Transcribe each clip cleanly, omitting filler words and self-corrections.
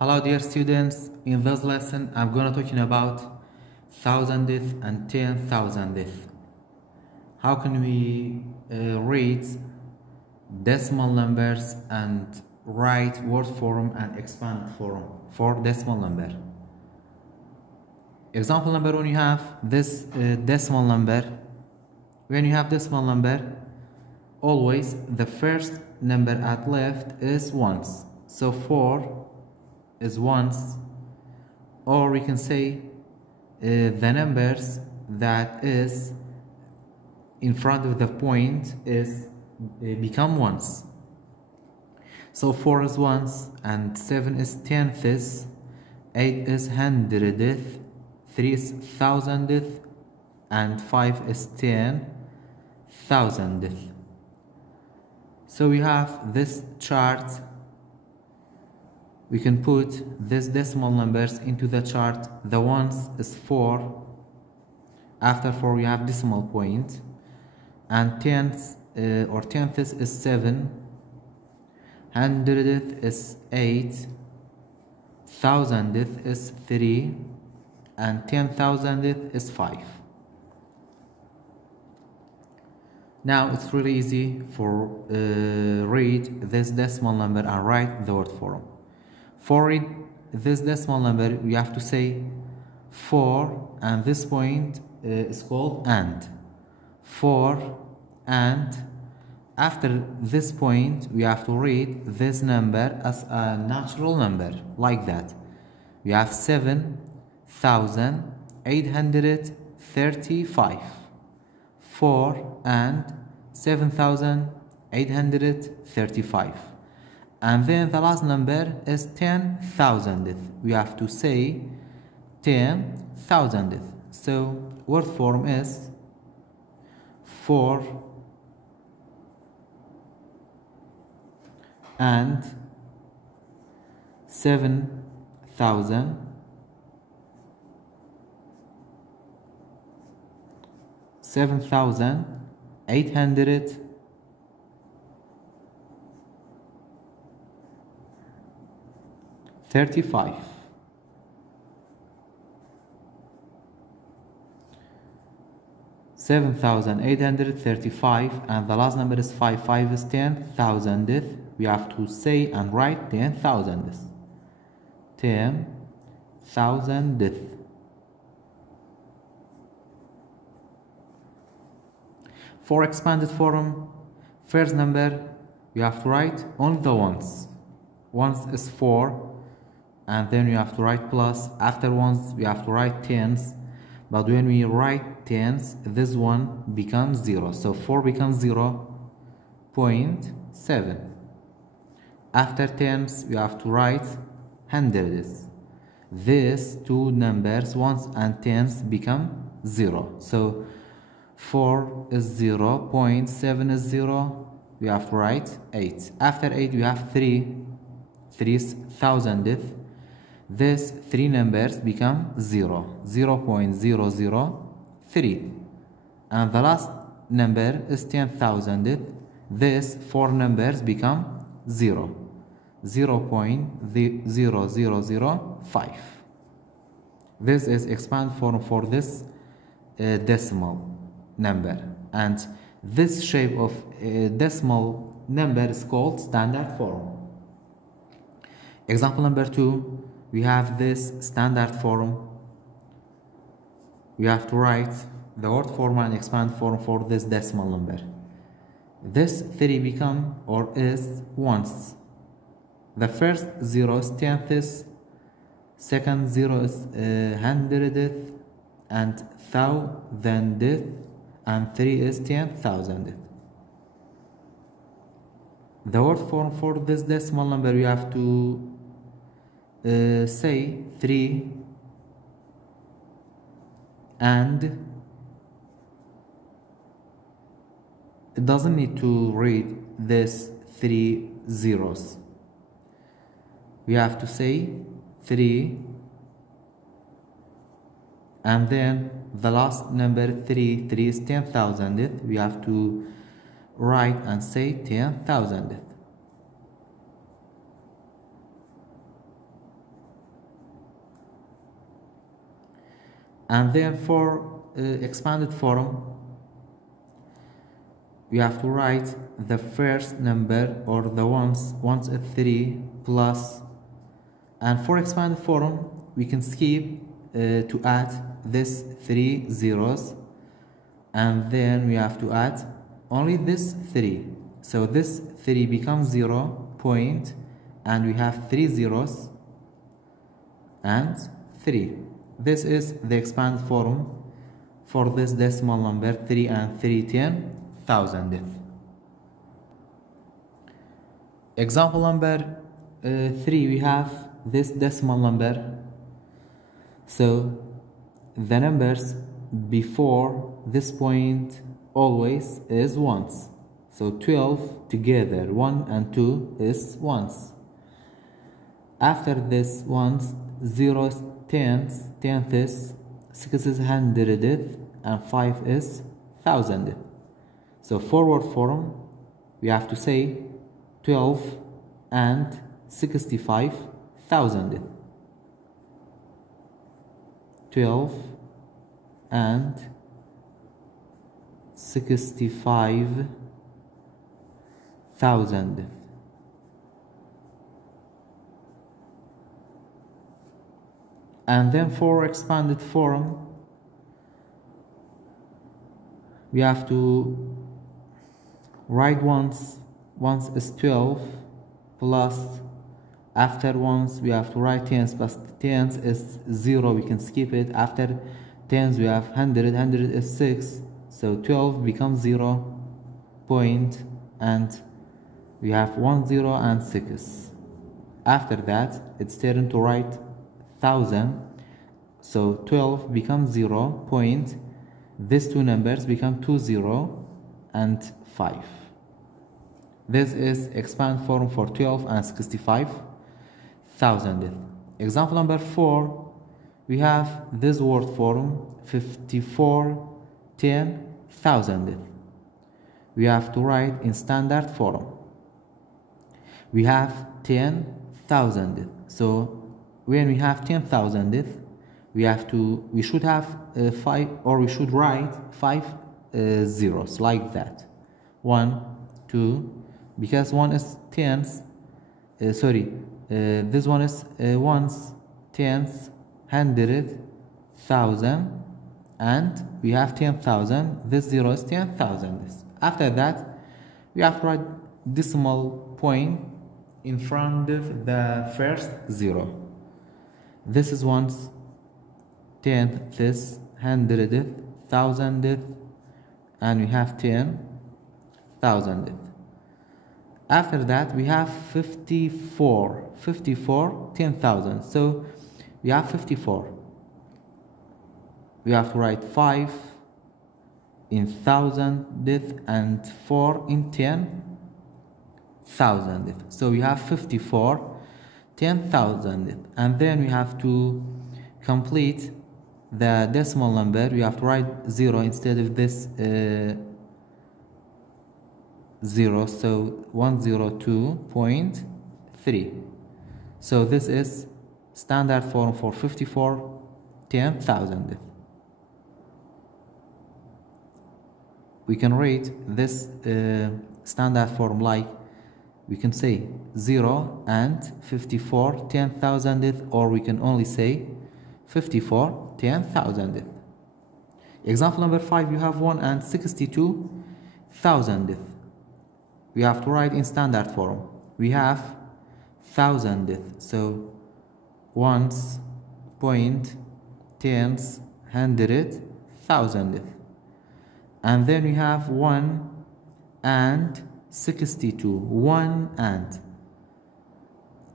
Hello dear students, in this lesson I'm gonna talking about thousandths and ten-thousandths. How can we read decimal numbers and write word form and expand form for decimal number? Example number one, you have this decimal number. When you have decimal number, always the first number at left is ones. So 4 is ones, or we can say the numbers that is in front of the point is become ones. So 4 is ones, and 7 is tenths, 8 is hundredth, 3 is thousandth, and 5 is ten-thousandth. So we have this chart. We can put these decimal numbers into the chart. The ones is 4. After 4 we have decimal point, and tenths or tenths is 7, hundredth is 8, thousandth is 3, and ten-thousandth is 5. Now it's really easy for read this decimal number and write the word form. For read this decimal number, we have to say 4, and this point is called and. 4 and. After this point, we have to read this number as a natural number, like that. We have 7,835. 4 and 7,835. And then the last number is ten-thousandth. We have to say ten-thousandth. So word form is 4 and 7,835. 7,835, and the last number is 5. 5 is ten-thousandth. We have to say and write ten-thousandth. Ten-thousandth. For expanded form, first number you have to write only the ones. Ones is 4, and then you have to write plus. After ones we have to write tens, but when we write tens, this one becomes 0. So 4 becomes 0.7. After tens we have to write hundredths. These two numbers, ones and tens, become 0. So 4 is 0, 0.7 is 0, we have to write 8. After 8 we have 3. 3 is thousandth. These three numbers become 0, 0.003. And the last number is ten-thousandth. These four numbers become 0, 0.0005. This is expand form for this decimal number. And this shape of decimal number is called standard form. Example number 2, we have this standard form. We have to write the word form and expand form for this decimal number. This 3 become or is ones. The first 0 is tenths, second 0 is hundredth, and thousandth, and 3 is ten-thousandth. The word form for this decimal number, we have to say 3 and it doesn't need to read this 3 zeros. We have to say 3 and then the last number 3. 3 is ten-thousandth. We have to write and say ten-thousandth. And then for expanded form, we have to write the first number or the ones is 3 plus, and for expanded form we can skip to add this 3 zeros, and then we have to add only this 3, so this 3 becomes 0 point, and we have 3 zeros and 3. This is the expanded form for this decimal number 3 and 3/10,000th. Example number 3, we have this decimal number. So the numbers before this point always is ones. So 12 together, 1 and 2 is ones. After this ones, 0s, 10s, 10ths, 6 is 100th, and 5 is 1000th. So forward form, we have to say 12 and 65,000th. 12 and 65,000th. And then for expanded form, we have to write ones is 12 plus, after ones we have to write tens, plus tens is 0, we can skip it. After tens we have 100 is 6, so 12 becomes 0 point, and we have 1 0 and 6. After that it's turn to write 1000, so 12 becomes 0 point, these two numbers become 2 0 and 5. This is expand form for 12 and 65,000th. Example number 4, we have this word form 54/10,000th. We have to write in standard form. We have 10,000th. So when we have 10,000th, we should have 5, or we should write 5 zeros like that. 1, 2, because 1 is tens, this one is ones, tens, 100, 1000, and we have 10,000. This 0 is 10,000. After that, we have to write decimal point in front of the first 0. This is ones, tenth, this, 100th, 1000th, and we have 10,000th. After that we have 54 10,000. So we have 54. We have to write 5 in 1000th and 4 in 10,000th. So we have 54 10,000th, and then we have to complete the decimal number. We have to write 0 instead of this 0, so 102.3. So this is standard form for 54/10,000th. We can write this standard form like, we can say 0 and 54/10,000th, or we can only say 54/10,000th. Example number 5, you have 1 and 62,000th. We have to write in standard form. We have 1000th, so ones, point, tens, 100, 1000th. And then we have 1 and 62. 1 and.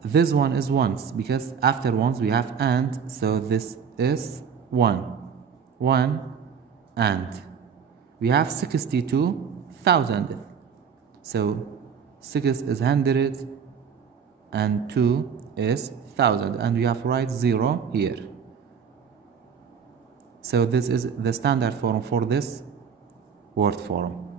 This one is ones, because after ones we have and, so this is 1. 1 and. We have 62,000th. So 6 is 100 and 2 is 1000, and we have to write 0 here. So this is the standard form for this word form.